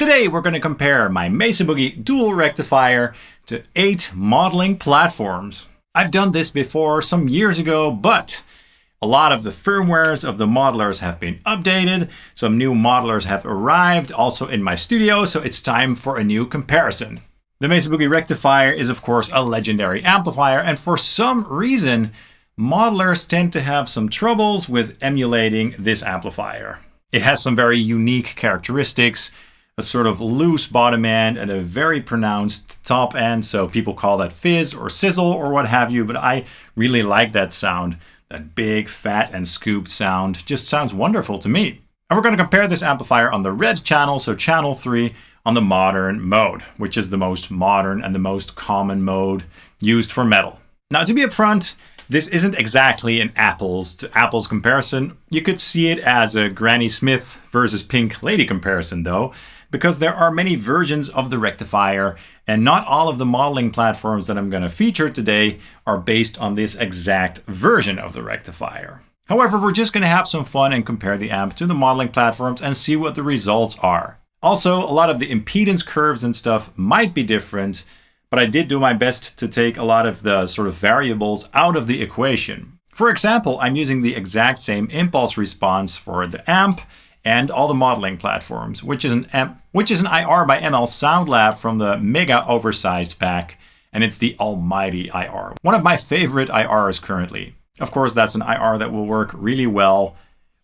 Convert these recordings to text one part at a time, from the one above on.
Today we're going to compare my Mesa Boogie dual rectifier to 8 modeling platforms. I've done this before some years ago, but a lot of the firmwares of the modelers have been updated. Some new modelers have arrived also in my studio, so it's time for a new comparison. The Mesa Boogie rectifier is of course a legendary amplifier, and for some reason modelers tend to have some troubles with emulating this amplifier. It has some very unique characteristics, a sort of loose bottom end and a very pronounced top end, so people call that fizz or sizzle or what have you, but I really like that sound. That big, fat and scooped sound just sounds wonderful to me. And we're going to compare this amplifier on the red channel, so channel 3, on the modern mode, which is the most modern and the most common mode used for metal. Now, to be upfront, this isn't exactly an apples to apples comparison. You could see it as a Granny Smith versus Pink Lady comparison though, because there are many versions of the rectifier, and not all of the modeling platforms that I'm going to feature today are based on this exact version of the rectifier. However, we're just going to have some fun and compare the amp to the modeling platforms and see what the results are. Also, a lot of the impedance curves and stuff might be different, but I did do my best to take a lot of the sort of variables out of the equation. For example, I'm using the exact same impulse response for the amp and all the modeling platforms, which is an IR by ML Sound Lab from the mega oversized pack, and it's the almighty IR. One of my favorite IRs currently. Of course, that's an IR that will work really well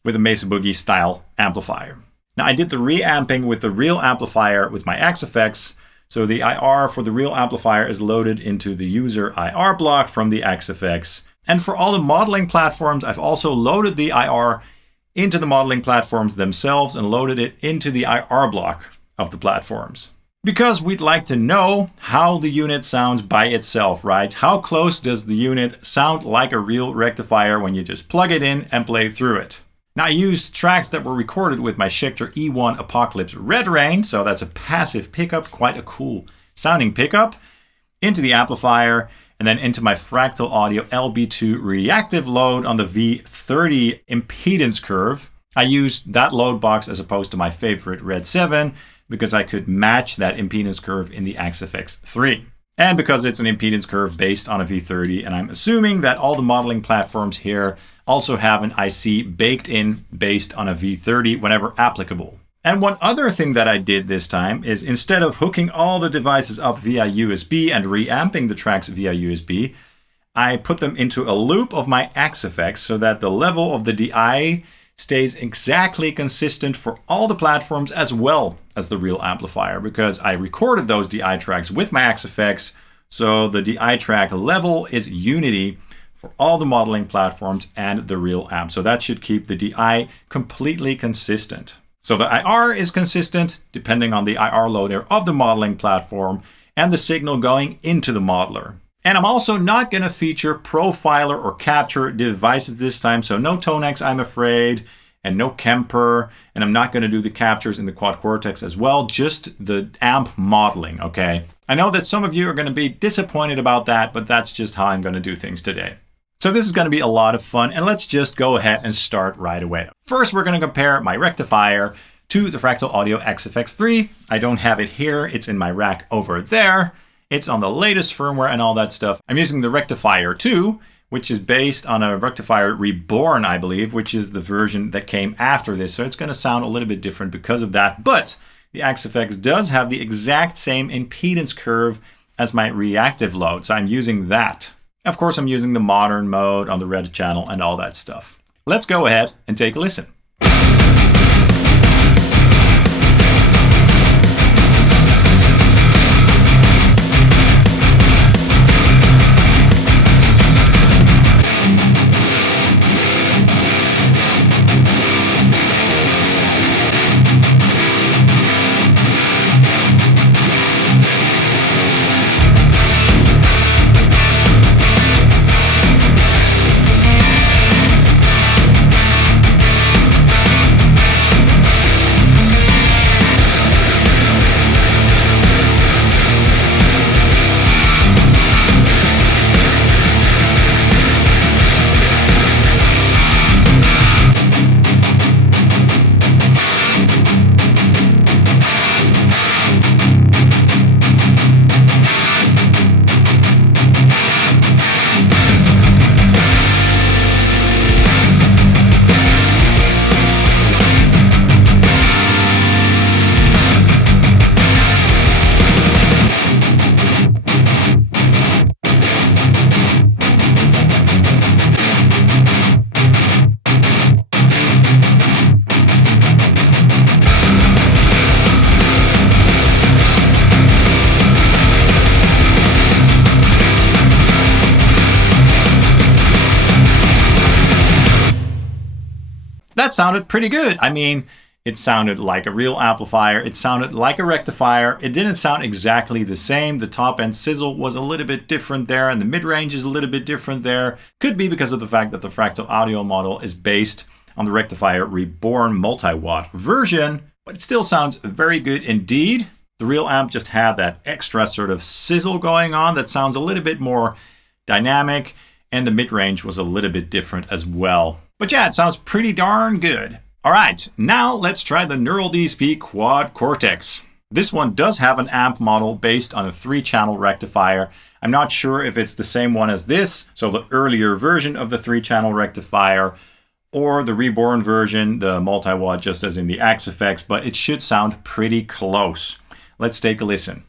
with a Mesa Boogie style amplifier. Now, I did the reamping with the real amplifier with my XFX, so the IR for the real amplifier is loaded into the user IR block from the XFX. And for all the modeling platforms, I've also loaded the IR into the modeling platforms themselves and loaded it into the IR block of the platforms. Because we'd like to know how the unit sounds by itself, right? How close does the unit sound like a real rectifier when you just plug it in and play through it? Now, I used tracks that were recorded with my Schecter E1 Apocalypse Red Rain, so that's a passive pickup, quite a cool sounding pickup, into the amplifier, and then into my Fractal Audio LB2 reactive load on the V30 impedance curve. I used that load box as opposed to my favorite Red 7 because I could match that impedance curve in the XFX 3. And because it's an impedance curve based on a V30, and I'm assuming that all the modeling platforms here also have an IC baked in based on a V30 whenever applicable. And one other thing that I did this time is instead of hooking all the devices up via USB and reamping the tracks via USB, I put them into a loop of my XFX so that the level of the DI stays exactly consistent for all the platforms as well as the real amplifier, because I recorded those DI tracks with my XFX, so the DI track level is unity for all the modeling platforms and the real amp. So that should keep the DI completely consistent. So the IR is consistent depending on the IR loader of the modeling platform and the signal going into the modeler. And I'm also not going to feature profiler or capture devices this time, so no tonex, I'm afraid, and no kemper, and I'm not going to do the captures in the quad Cortex as well, just the amp modeling, okay? I know that some of you are going to be disappointed about that, but that's just how I'm going to do things today. So this is going to be a lot of fun, and let's just go ahead and start right away. First, we're going to compare my rectifier to the Fractal Audio XFX3. I don't have it here, it's in my rack over there. It's on the latest firmware and all that stuff. I'm using the Rectifier 2, which is based on a Rectifier Reborn, I believe, which is the version that came after this. So it's going to sound a little bit different because of that. But the XFX does have the exact same impedance curve as my reactive load. So I'm using that. Of course, I'm using the modern mode on the red channel and all that stuff. Let's go ahead and take a listen. that sounded pretty good. I mean, it sounded like a real amplifier. It sounded like a rectifier. It didn't sound exactly the same. The top end sizzle was a little bit different there, and the mid-range is a little bit different there. Could be because of the fact that the Fractal audio model is based on the Rectifier Reborn multi-watt version, but it still sounds very good indeed. The real amp just had that extra sort of sizzle going on that sounds a little bit more dynamic, and the mid-range was a little bit different as well. But yeah, it sounds pretty darn good. All right, now let's try the Neural DSP Quad Cortex. This one does have an amp model based on a 3-channel rectifier. I'm not sure if it's the same one as this, so the earlier version of the 3-channel rectifier, or the reborn version, the multi-watt just as in the Axe effects, but it should sound pretty close. Let's take a listen.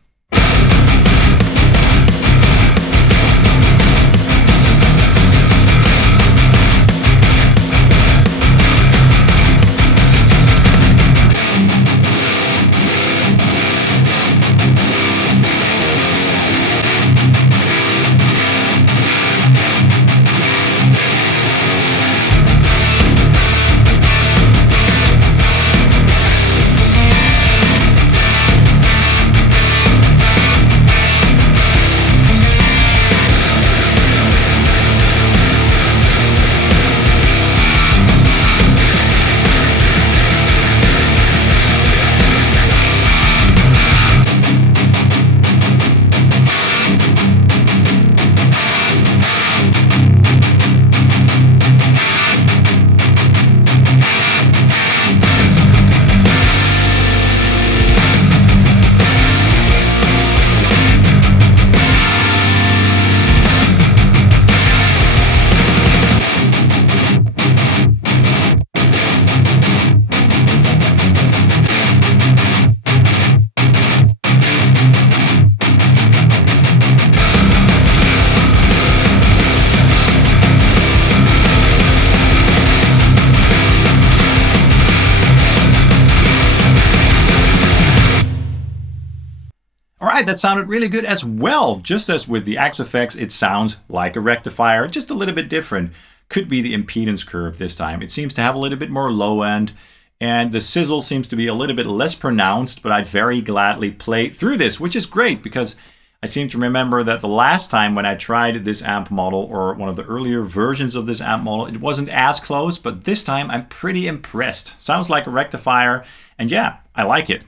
That sounded really good as well. Just as with the Axe effects, it sounds like a rectifier, just a little bit different. Could be the impedance curve this time. It seems to have a little bit more low end, and the sizzle seems to be a little bit less pronounced, but I'd very gladly play through this, which is great because I seem to remember that the last time when I tried this amp model, or one of the earlier versions of this amp model, it wasn't as close, but this time I'm pretty impressed. Sounds like a rectifier, and yeah, I like it.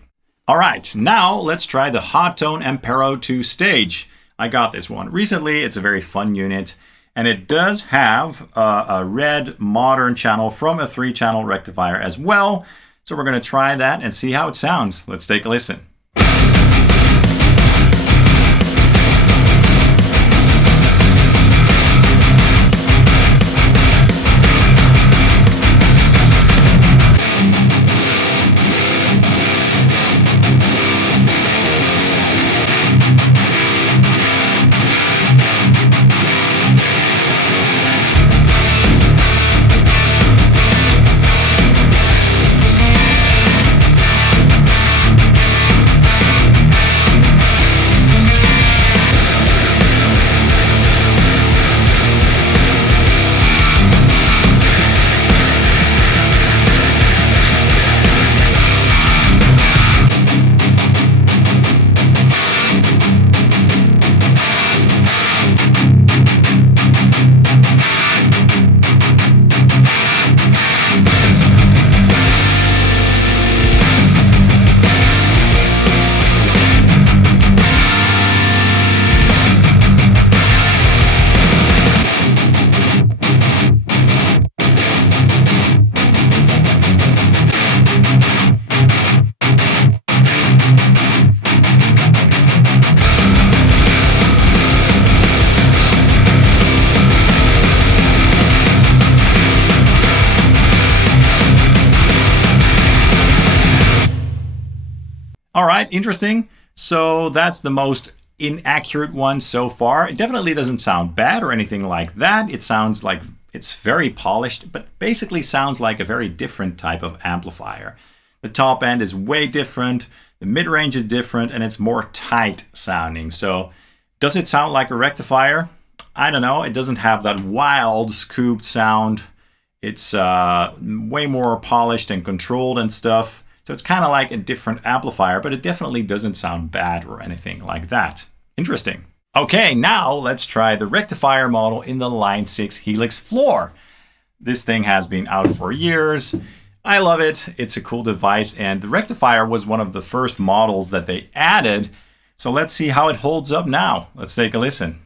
All right, now let's try the Hotone Ampero 2 stage. I got this one recently. It's a very fun unit, and it does have a red modern channel from a 3-channel rectifier as well. So we're going to try that and see how it sounds. Let's take a listen. All right, interesting. So that's the most inaccurate one so far. It definitely doesn't sound bad or anything like that. It sounds like it's very polished, but basically sounds like a very different type of amplifier. The top end is way different, the mid-range is different, and it's more tight sounding. So does it sound like a rectifier? I don't know. It doesn't have that wild scooped sound. It's way more polished and controlled and stuff. So it's kind of like a different amplifier, but it definitely doesn't sound bad or anything like that. Interesting. Okay, now let's try the Rectifier model in the Line 6 Helix floor. This thing has been out for years. I love it. It's a cool device, and the Rectifier was one of the first models that they added. So let's see how it holds up now. Let's take a listen.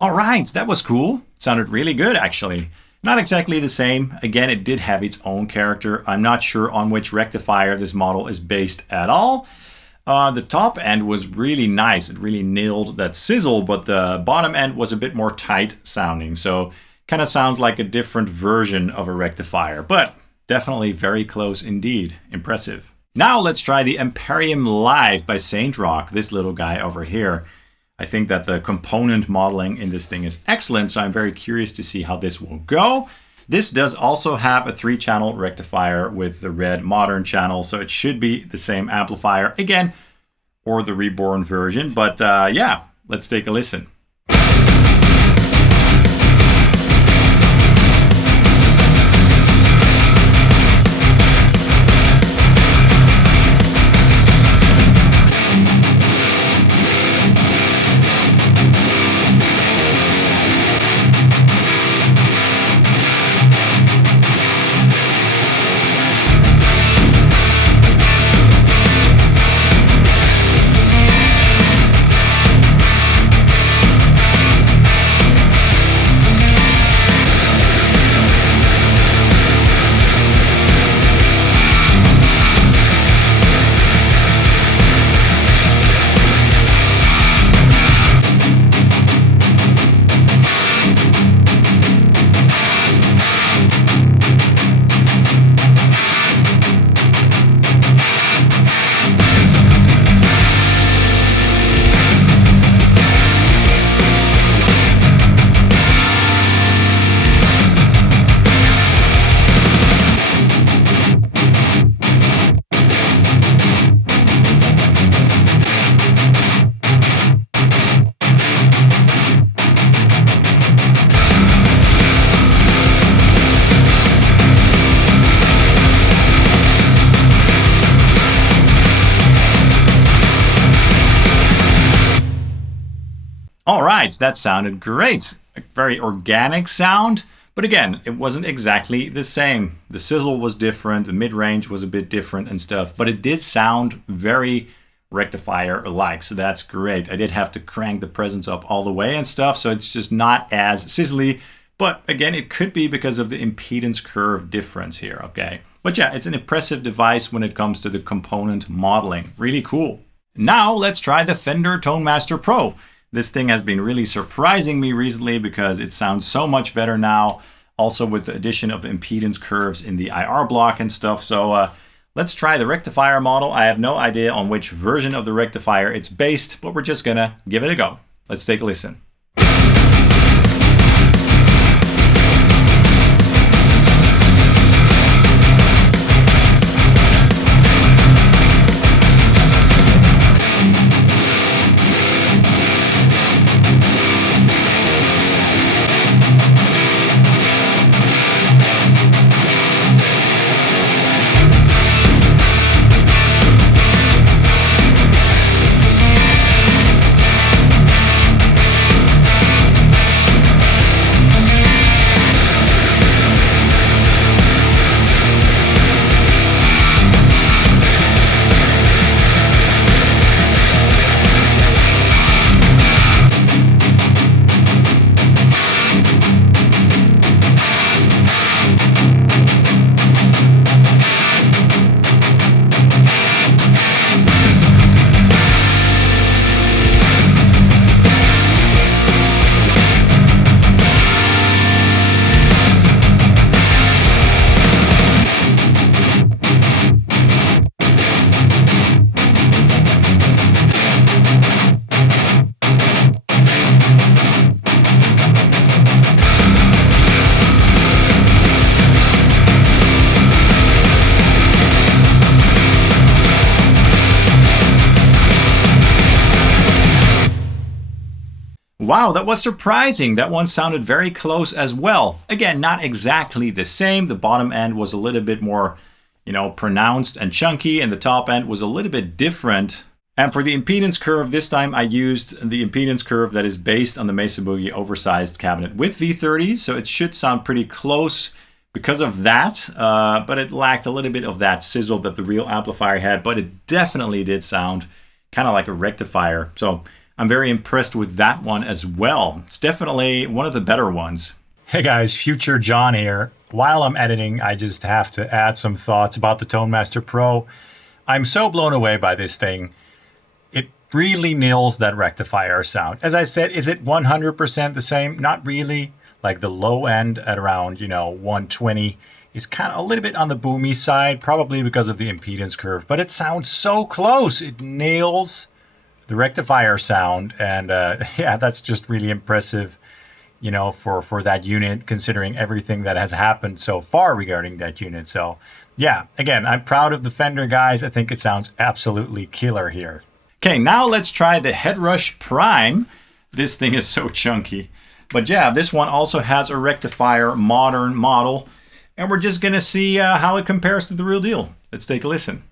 All right, that was cool. It sounded really good, actually. Not exactly the same. Again, it did have its own character. I'm not sure on which rectifier this model is based at all. The top end was really nice. It really nailed that sizzle, but the bottom end was a bit more tight sounding. So kind of sounds like a different version of a rectifier, but definitely very close indeed. Impressive. Now let's try the Amperium Live by Saint Rock, this little guy over here. I think that the component modeling in this thing is excellent, so I'm very curious to see how this will go. This does also have a 3-channel rectifier with the red modern channel, so it should be the same amplifier again, or the reborn version. But yeah, let's take a listen. All right, that sounded great. A very organic sound, but again, it wasn't exactly the same. The sizzle was different, the mid-range was a bit different and stuff, but it did sound very rectifier-alike, so that's great. I did have to crank the presence up all the way and stuff, so it's just not as sizzly, but again, it could be because of the impedance curve difference here, okay? But yeah, it's an impressive device when it comes to the component modeling. Really cool. Now let's try the Fender Tone Master Pro. This thing has been really surprising me recently because it sounds so much better now. Also with the addition of the impedance curves in the IR block and stuff. So let's try the rectifier model. I have no idea on which version of the rectifier it's based, but we're just gonna give it a go. Let's take a listen. Wow, that was surprising. That one sounded very close as well. Again, not exactly the same. The bottom end was a little bit more, pronounced and chunky, and the top end was a little bit different. And for the impedance curve, this time I used the impedance curve that is based on the Mesa Boogie oversized cabinet with V30s, so it should sound pretty close because of that, but it lacked a little bit of that sizzle that the real amplifier had, but it definitely did sound kind of like a rectifier. So I'm very impressed with that one as well. It's definitely one of the better ones. Hey guys, Future John here. While I'm editing, I just have to add some thoughts about the ToneMaster Pro. I'm so blown away by this thing. It really nails that rectifier sound. As I said, is it 100% the same? Not really. Like the low end at around, 120 is kind of a little bit on the boomy side, probably because of the impedance curve, but it sounds so close. It nails the rectifier sound, and yeah, that's just really impressive, for that unit, considering everything that has happened so far regarding that unit. So yeah, again, I'm proud of the Fender guys. I think it sounds absolutely killer here. Okay, now let's try the Headrush Prime. This thing is so chunky. But yeah, this one also has a rectifier modern model, and we're just gonna see how it compares to the real deal. Let's take a listen.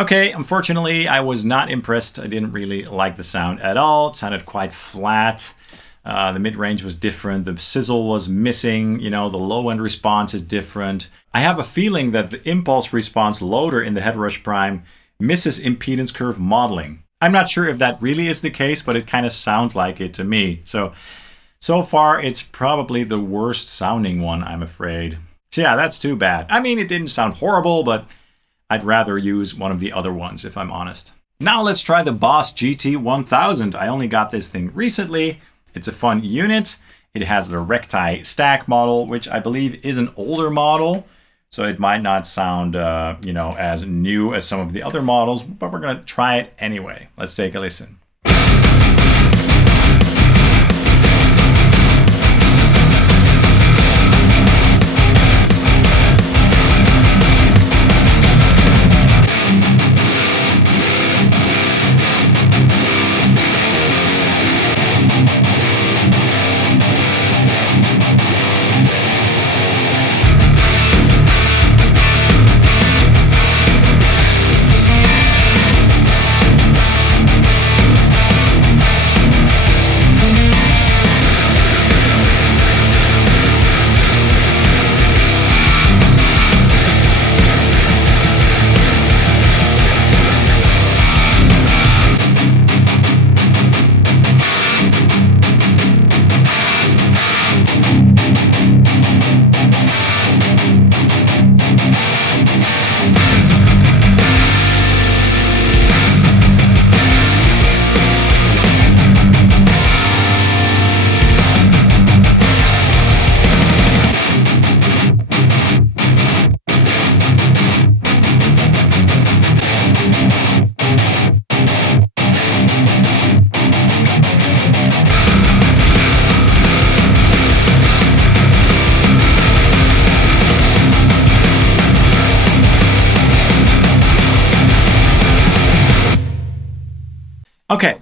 Okay, unfortunately, I was not impressed. I didn't really like the sound at all. It sounded quite flat. The mid-range was different. The sizzle was missing. The low-end response is different. I have a feeling that the impulse response loader in the Headrush Prime misses impedance curve modeling. I'm not sure if that really is the case, but it kind of sounds like it to me. So far, it's probably the worst sounding one, I'm afraid. So yeah, that's too bad. I mean, it didn't sound horrible, but I'd rather use one of the other ones, if I'm honest. Now let's try the Boss GT1000. I only got this thing recently. It's a fun unit. It has the Recti stack model, which I believe is an older model. So it might not sound, as new as some of the other models, but we're gonna try it anyway. Let's take a listen.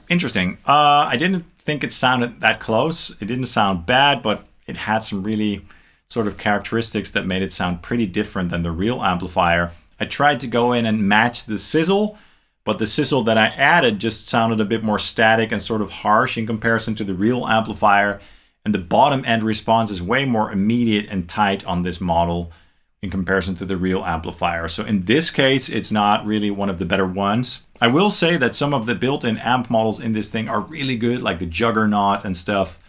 Interesting. I didn't think it sounded that close. It didn't sound bad, but it had some really sort of characteristics that made it sound pretty different than the real amplifier. I tried to go in and match the sizzle, but the sizzle that I added just sounded a bit more static and sort of harsh in comparison to the real amplifier. And the bottom end response is way more immediate and tight on this model in comparison to the real amplifier. So in this case, it's not really one of the better ones. I will say that some of the built-in amp models in this thing are really good, like the Juggernaut and stuff,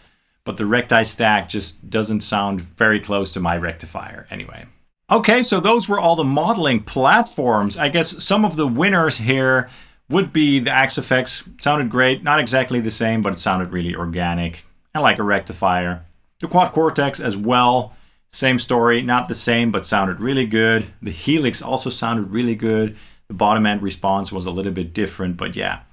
but the Recti stack just doesn't sound very close to my rectifier anyway. Okay, so those were all the modeling platforms. I guess some of the winners here would be the Axe-Fx. Sounded great, not exactly the same, but it sounded really organic and like a rectifier. The Quad Cortex as well. Same story, not the same, but sounded really good. The Helix also sounded really good. The bottom end response was a little bit different, but yeah.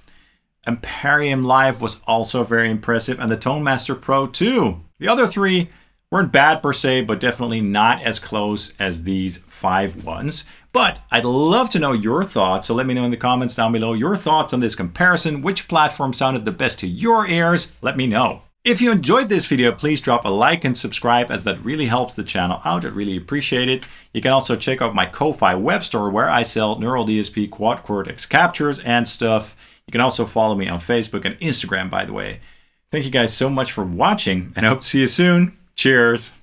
Amperium Live was also very impressive, and the Tone Master Pro too. The other three weren't bad per se, but definitely not as close as these 5 ones. But I'd love to know your thoughts, so let me know in the comments down below your thoughts on this comparison. Which platform sounded the best to your ears? Let me know. If you enjoyed this video, please drop a like and subscribe, as that really helps the channel out. I'd really appreciate it. You can also check out my Ko-Fi web store where I sell Neural DSP Quad Cortex captures and stuff. You can also follow me on Facebook and Instagram, by the way. Thank you guys so much for watching, and I hope to see you soon. Cheers.